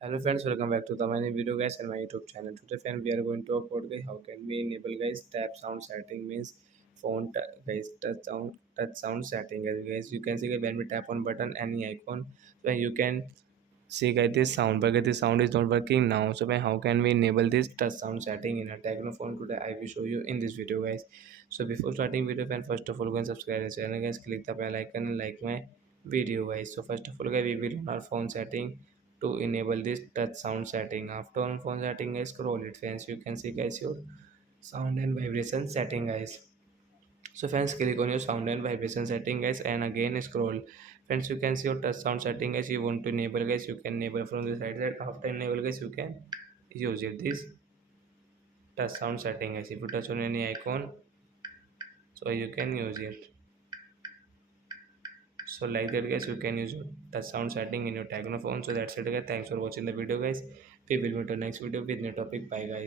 Hello friends, welcome back to the my new video guys and my YouTube channel. Today friend we are going to talk about guys how can we enable guys tap sound setting means guys touch sound setting guys you can see guys, when we tap on button any icon so you can see guys this sound but guys, this sound is not working now. So how can we enable this touch sound setting in a Tecno phone? Today I will show you in this video guys. So before starting video friend, first of all go and subscribe the channel guys, click the bell icon and like my video guys. So first of all guys, we will on our phone setting to enable this touch sound setting. After on phone setting guys, scroll it friends, you can see guys your sound and vibration setting guys. So friends, click on your sound and vibration setting guys and again scroll. Friends, you can see your touch sound setting guys, you want to enable guys, you can enable from the side. After enable guys, you can use it this touch sound setting guys. If you touch on any icon, so you can use it. So like that guys, you can use touch sound setting in your Tecno phone. So that's it guys, thanks for watching the video guys. We will meet on next video with new topic. Bye guys.